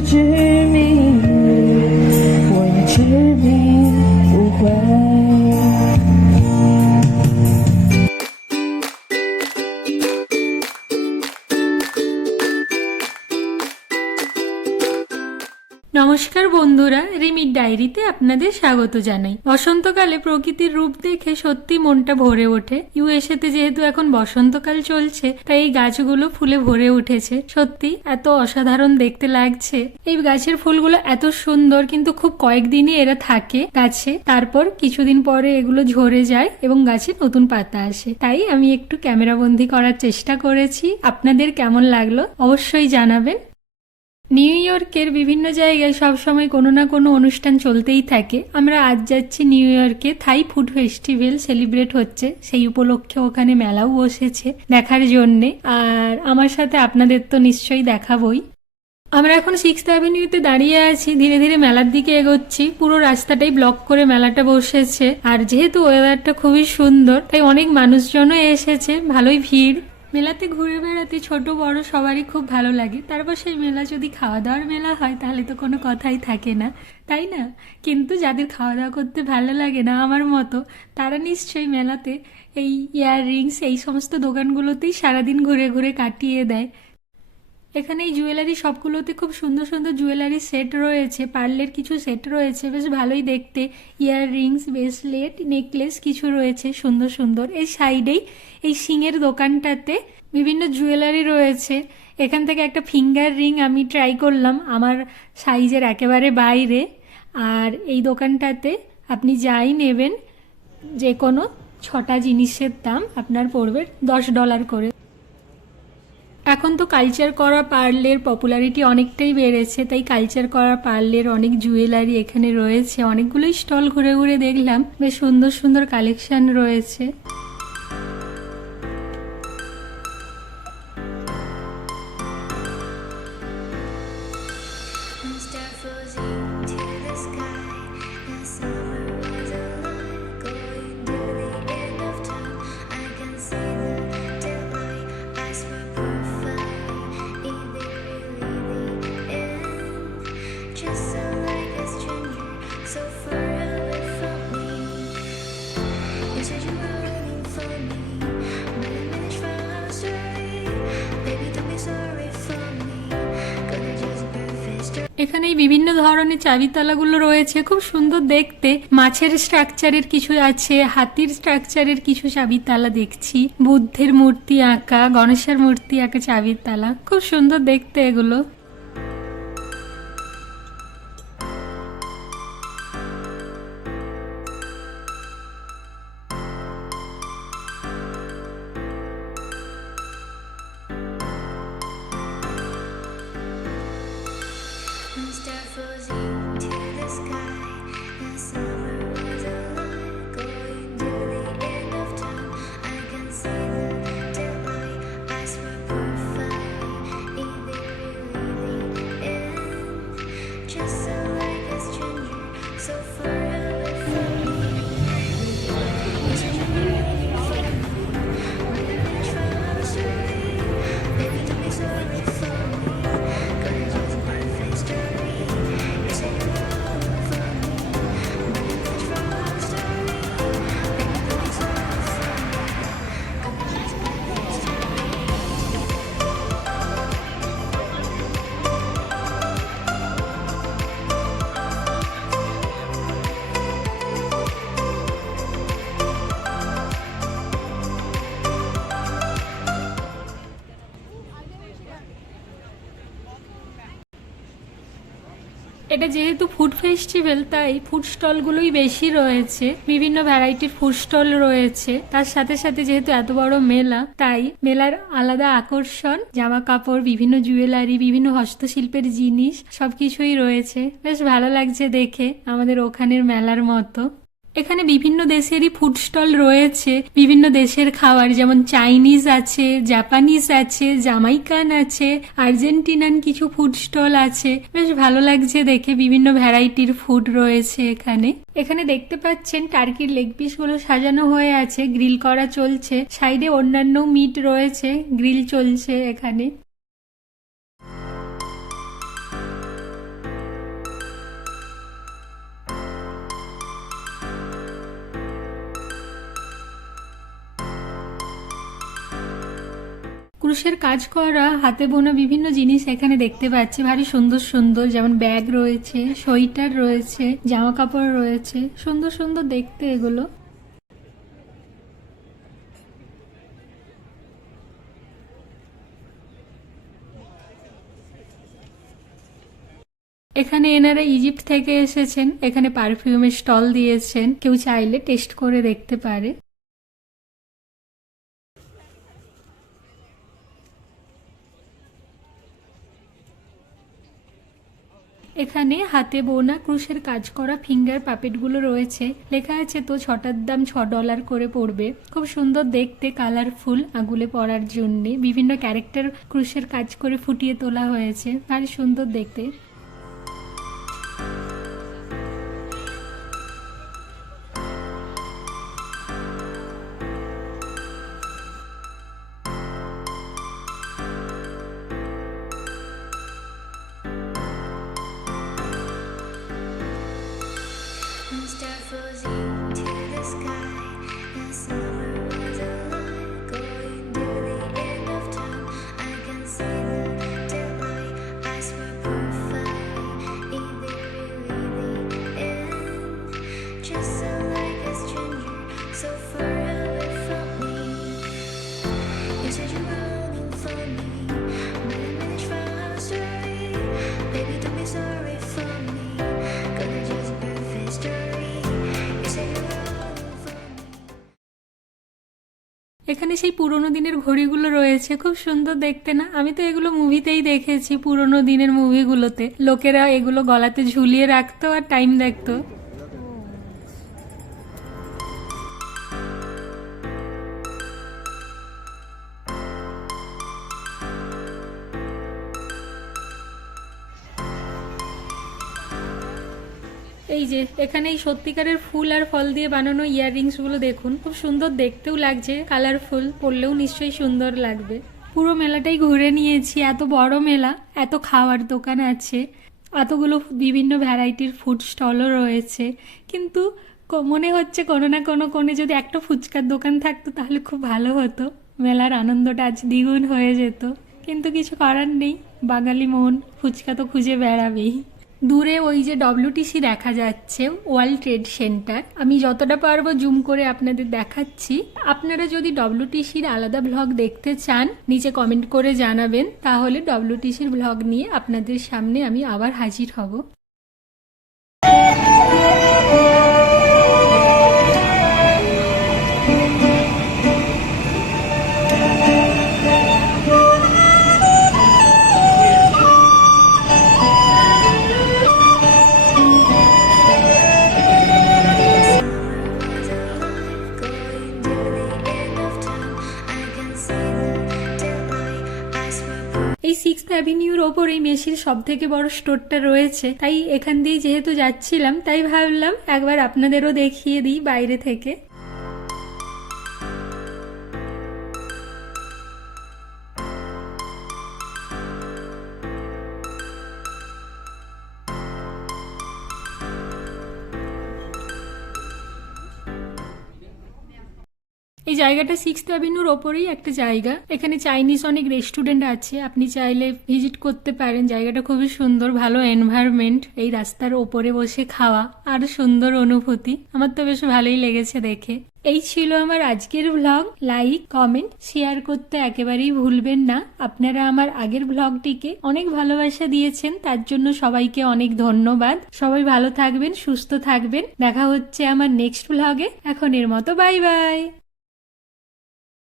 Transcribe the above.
gücüm নমস্কার বন্ধুরা, রিমির ডায়েরিতে আপনাদের স্বাগত জানাই। বসন্তকালে প্রকৃতির রূপ দেখে সত্যি মনটা ভরে ওঠে। ইউএসএতে যেহেতু এখন বসন্তকাল চলছে, তাই এই গাছগুলো ফুলে ভরে উঠেছে। সত্যি এত অসাধারণ দেখতে লাগছে। এই গাছের ফুলগুলো এত সুন্দর, কিন্তু খুব কয়েকদিনই এরা থাকে গাছে। তারপর কিছুদিন পরে এগুলো ঝরে যায় এবং গাছে নতুন পাতা আসে। তাই আমি একটু ক্যামেরাবন্দি করার চেষ্টা করেছি। আপনাদের কেমন লাগল অবশ্যই জানাবেন। নিউ ইয়র্কের বিভিন্ন জায়গায় সবসময় কোনো না কোনো অনুষ্ঠান চলতেই থাকে। আমরা আজ যাচ্ছি নিউ ইয়র্কে থাই ফুড ফেস্টিভ্যাল সেলিব্রেট হচ্ছে। সেই উপলক্ষে ওখানে মেলাও বসেছে দেখার জন্যে। আর আমার সাথে আপনাদের তো নিশ্চয়ই দেখাবই। আমরা এখন সিক্স অ্যাভিনিউতে দাঁড়িয়ে আছি। ধীরে ধীরে মেলার দিকে এগোচ্ছি। পুরো রাস্তাটাই ব্লক করে মেলাটা বসেছে। আর যেহেতু ওয়েদারটা খুবই সুন্দর, তাই অনেক মানুষজনও এসেছে। ভালোই ভিড়। মেলাতে ঘুরে বেড়াতে ছোট, বড় সবারই খুব ভালো লাগে। তারপর সেই মেলা যদি খাওয়া দাওয়ার মেলা হয়, তাহলে তো কোনো কথাই থাকে না। তাই না? কিন্তু যাদের খাওয়া দাওয়া করতে ভালো লাগে না আমার মতো, তারা নিশ্চয়ই মেলাতে এই ইয়াররিংস এই সমস্ত দোকানগুলোতেই সারাদিন ঘুরে ঘুরে কাটিয়ে দেয়। এখানে এই জুয়েলারি সবগুলোতে খুব সুন্দর সুন্দর জুয়েলারি সেট রয়েছে পার্লের কিছু সেট রয়েছে, বেশ ভালোই দেখতে। ইয়াররিংস ব্রেসলেট নেকলেস কিছু রয়েছে সুন্দর সুন্দর। এই সাইডেই এই শিঙের দোকানটাতে বিভিন্ন জুয়েলারি রয়েছে। এখান থেকে একটা ফিঙ্গার রিং আমি ট্রাই করলাম আমার সাইজের একেবারে বাইরে। আর এই দোকানটাতে আপনি যাই নেবেন যে কোনো ছটা জিনিসের দাম আপনার পড়বে দশ ডলার করে। এখন তো কালচার করা পার্লের পপুলারিটি অনেকটাই বেড়েছে, তাই কালচার করা পার্লের অনেক জুয়েলারি এখানে রয়েছে। অনেকগুলোই স্টল ঘুরে ঘুরে দেখলাম। বেশ সুন্দর সুন্দর কালেকশন রয়েছে। এখানে বিভিন্ন ধরনের চাবিতলাগুলো রয়েছে, খুব সুন্দর দেখতে। মাছের স্ট্রাকচারের কিছু আছে, হাতির স্ট্রাকচারের কিছু চাবিতালা দেখছি। বুদ্ধের মূর্তি আঁকা, গণেশের মূর্তি আঁকা চাবির তালা খুব সুন্দর দেখতে এগুলো। Mr. Fuzzy. এটা যেহেতু ফুড ফেস্টিভ্যাল তাই ফুড স্টলগুলোই বেশি রয়েছে। বিভিন্ন ভ্যারাইটির ফুড স্টল রয়েছে। তার সাথে সাথে যেহেতু এত বড় মেলা, তাই মেলার আলাদা আকর্ষণ জামা কাপড় বিভিন্ন জুয়েলারি বিভিন্ন হস্তশিল্পের জিনিস, সবকিছুই রয়েছে। বেশ ভালো লাগছে দেখে আমাদের ওখানের মেলার মতো। এখানে বিভিন্ন দেশেরই ফুড স্টল রয়েছে, বিভিন্ন দেশের খাবার, যেমন চাইনিজ আছে জাপানিজ আছে জামাইকান আছে আর্জেন্টিনান কিছু ফুড স্টল আছে। বেশ ভালো লাগছে দেখে, বিভিন্ন ভ্যারাইটির ফুড রয়েছে এখানে। এখানে দেখতে পাচ্ছেন টার্কির লেগ পিসগুলো সাজানো হয়ে আছে গ্রিল করা চলছে। সাইডে অন্যান্য মিট রয়েছে গ্রিল চলছে এখানে। ক্রুশের কাজ করা, হাতে বোনা বিভিন্ন জিনিস এখানে দেখতে পাচ্ছি। ভারী সুন্দর সুন্দর, যেমন ব্যাগ রয়েছে, সোয়েটার রয়েছে, জামা কাপড় রয়েছে। সুন্দর সুন্দর দেখতে এগুলো। এখানে এনারা ইজিপ্ট থেকে এসেছেন। এখানে পারফিউমের স্টল দিয়েছেন। কেউ চাইলে টেস্ট করে দেখতে পারে। এখানে হাতে বোনা ক্রুশের কাজ করা ফিঙ্গার পাপেটগুলো রয়েছে। লেখা আছে, তো ছটার দাম ছ ডলার করে পড়বে। খুব সুন্দর দেখতে কালারফুল আগুলে পড়ার জন্যে। বিভিন্ন ক্যারেক্টার ক্রুশের কাজ করে ফুটিয়ে তোলা হয়েছে। ভারী সুন্দর দেখতে। confusing. এখানে সেই পুরনো দিনের ঘড়িগুলো রয়েছে, খুব সুন্দর দেখতে না? আমি তো এগুলো মুভিতেই দেখেছি, পুরনো দিনের মুভিগুলোতে লোকেরা এগুলো গলাতে ঝুলিয়ে রাখতো আর টাইম দেখতো। এই যে এখানে এই সত্যিকারের ফুল আর ফল দিয়ে বানানো ইয়াররিংসগুলো দেখুন। খুব সুন্দর দেখতেও লাগছে কালারফুল পরলেও নিশ্চয়ই সুন্দর লাগবে। পুরো মেলাটাই ঘুরে নিয়েছি, এত বড় মেলা, এত খাওয়ার দোকান আছে, এতগুলো বিভিন্ন ভ্যারাইটির ফুড স্টলও রয়েছে। কিন্তু মনে হচ্ছে কোনো না কোনো কোণে যদি একটা ফুচকার দোকান থাকতো, তাহলে খুব ভালো হতো। মেলার আনন্দটা আজ দ্বিগুণ হয়ে যেত। কিন্তু কিছু করার নেই, বাঙালি মন, ফুচকা তো খুঁজে বেড়াবেই। দূরে ওই যে ডব্লিউটিসি দেখা যাচ্ছে ওয়ার্ল্ড ট্রেড সেন্টার আমি যতটা পারব জুম করে আপনাদের দেখাচ্ছি। আপনারা যদি ডব্লিউটিসির আলাদা ব্লগ দেখতে চান, নিচে কমেন্ট করে জানাবেন। তাহলে ডব্লিউটিসির ব্লগ নিয়ে আপনাদের সামনে আমি আবার হাজির হব। ওপর এই মেশির সব থেকে বড় স্টোরটা রয়েছে। তাই এখান দিয়ে যেহেতু যাচ্ছিলাম, তাই ভাবলাম একবার আপনাদেরও দেখিয়ে দিই বাইরে থেকে। এই জায়গাটা সিক্স অ্যাভিনিউর ওপরেই একটা জায়গা। এখানে চাইনিজ অনেক রেস্টুরেন্ট আছে। আপনি চাইলে ভিজিট করতে পারেন। জায়গাটা খুবই সুন্দর, ভালো এনভায়রনমেন্ট এই রাস্তার ওপরে বসে খাওয়া, আর সুন্দর অনুভূতি। আমার তো বেশ ভালোই লেগেছে দেখে। এই ছিল আমার আজকের ভ্লগ লাইক কমেন্ট শেয়ার করতে একেবারেই ভুলবেন না। আপনারা আমার আগের ভ্লগটিকে অনেক ভালোবাসা দিয়েছেন। তার জন্য সবাইকে অনেক ধন্যবাদ। সবাই ভালো থাকবেন, সুস্থ থাকবেন। দেখা হচ্ছে আমার নেক্সট ভ্লগে এখন এর মতো বাই বাই